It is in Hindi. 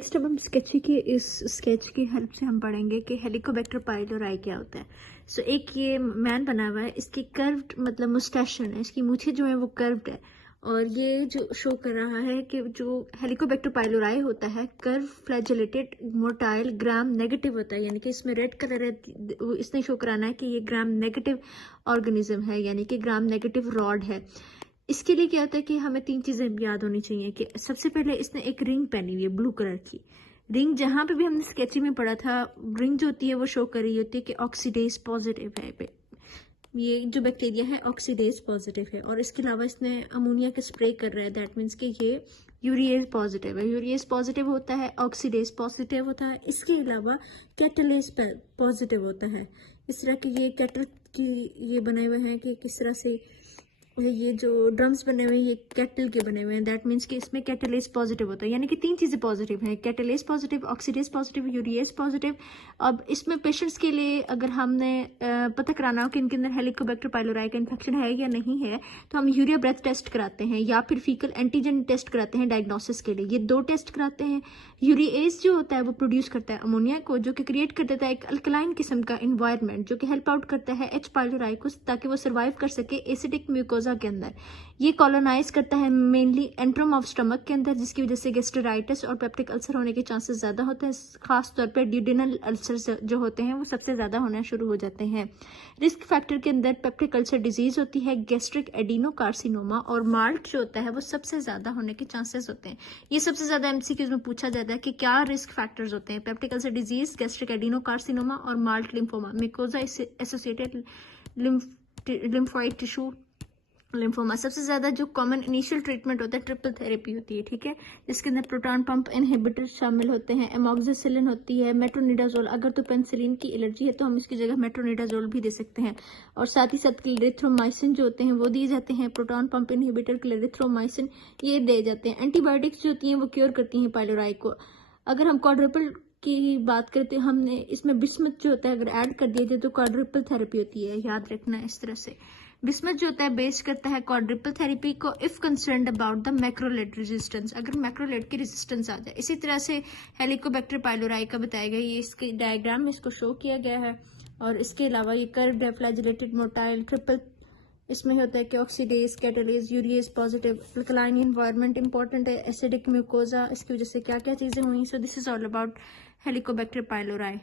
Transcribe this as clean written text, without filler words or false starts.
नेक्स्ट अब हम स्केच के इस स्केच की हेल्प से हम पढ़ेंगे कि हेलिकोबैक्टर पाइलोराई क्या होता है। सो एक ये मैन बना हुआ है, इसकी कर्व्ड मतलब मुस्टैशन है, इसकी मूछें जो है वो कर्व्ड है और ये जो शो कर रहा है कि जो हेलिकोबैक्टर पाइलोराई होता है curve flagellated motile gram negative होता है, यानी कि इसमें रेड कलर है, इसने शो कराना है कि ये ग्राम नेगेटिव ऑर्गेनिज्म है, यानी कि ग्राम नेगेटिव रॉड है। इसके लिए क्या होता है कि हमें 3 चीजें याद होनी चाहिए कि सबसे पहले इसने एक रिंग पहनी हुई है ब्लू कलर की रिंग। जहां पे भी हमने स्केचिंग में पढ़ा था रिंग जो होती है वो शो कर रही होती है कि ऑक्सीडेज पॉजिटिव है पे, ये जो बैक्टीरिया है ऑक्सीडेज पॉजिटिव है। और इसके अलावा इसने अमोनिया का स्प्रे कर रहा है, दैट मीन्स कि ये यूरिएज पॉजिटिव है। यूरिएज पॉजिटिव होता है, ऑक्सीडेज पॉजिटिव होता है, इसके अलावा कैटलेज पॉजिटिव होता है। इस तरह के ये कैटल की ये बनाए हुए हैं कि किस तरह से ये जो ड्रम्स बने हुए हैं ये कैटल के बने हुए हैं, दैट मीन्स कि इसमें कैटलेज पॉजिटिव होता है, यानी कि 3 चीजें पॉजिटिव हैं, catalase positive, oxidase positive, urease positive. अब इसमें पेशेंट्स के लिए अगर हमने पता कराना हो कि इनके अंदर हेलिकोबैक्टर पाइलोराई का इन्फेक्शन है या नहीं है तो हम यूरिया ब्रेथ टेस्ट कराते हैं या फिर फीकल एंटीजन टेस्ट कराते हैं डायग्नोसिस के लिए। ये 2 टेस्ट कराते हैं। यूरिएज जो होता है वो प्रोड्यूस करता है अमोनिया को, जो कि क्रिएट कर देता है एक अल्कलाइन किस्म का इन्वायरमेंट, जो कि हेल्प आउट करता है एच पाइलोराई को ताकि वो सर्वाइव कर सके एसिडिक म्यूकोजा के अंदर। ये कॉलोनाइज करता है मेनली एंट्रम ऑफ स्टमक के अंदर, जिसकी वजह से गैस्ट्राइटिस और पेप्टिक अल्सर होने के चांसेस ज्यादा होते हैं। खास तौर पर ड्यूडेनल अल्सर जो होते हैं वो सबसे ज्यादा होना शुरू हो जाते हैं। रिस्क फैक्टर के अंदर पेप्टिक अल्सर डिजीज होती है, गैस्ट्रिक एडिनोकार्सिनोमा और माल्ट जो होता है वो सबसे ज्यादा होने के चांसेस होते हैं। ये सबसे ज्यादा एमसीक्यूज में पूछा जाता है कि क्या रिस्क फैक्टर्स होते हैं। Peptic ulcer disease, gastric adenocarcinoma और MALT lymphoma, mucosa associated lymphoid tissue lymphoma. सबसे ज्यादा जो कॉमन इनिशियल ट्रीटमेंट होता है ट्रिपल थेरेपी होती है, ठीक है, जिसके अंदर प्रोटॉन पंप इनहिबिटर शामिल होते हैं, एमोक्सिसिलिन होती है, मेट्रोनिडाजोल। अगर तो पेनिसिलिन की एलर्जी है तो हम इसकी जगह मेट्रोनिडाजोल भी दे सकते हैं। और साथ ही साथ क्लेरिथ्रोमाइसिन जो होते हैं वो दिए जाते हैं, प्रोटॉन पंप इनहिबिटर क्लेरिथ्रोमाइसिन ये दिए जाते हैं। एंटीबायोटिक्स जो होती हैं वो क्योर करती हैं पाइलोराई को। अगर हम क्वाड्रुपल की बात करते हैं, हमने इसमें बिस्मथ जो होता है अगर ऐड कर दिया जाए तो क्वाड्रुपल थेरेपी होती है, याद रखना है इस तरह से। बिस्मथ जो होता है बेस करता है क्वाड्रुपल थेरेपी को if concerned about the macrolide resistance, अगर मैक्रोलेट की रेजिस्टेंस आ जाए। इसी तरह से हेलिकोबैक्टर पाइलोराई का बताया गया, ये इसके डायग्राम में इसको शो किया गया है। और इसके अलावा ये कर्व्ड है, फ्लैजेलेटेड मोटाइल ट्रिपल, इसमें होता है कि oxidase, catalase, urease positive, alkaline environment important है, एसिडिक म्यूकोजा, इसकी वजह से क्या क्या चीजें हुई। So this is all about Helicobacter pylori.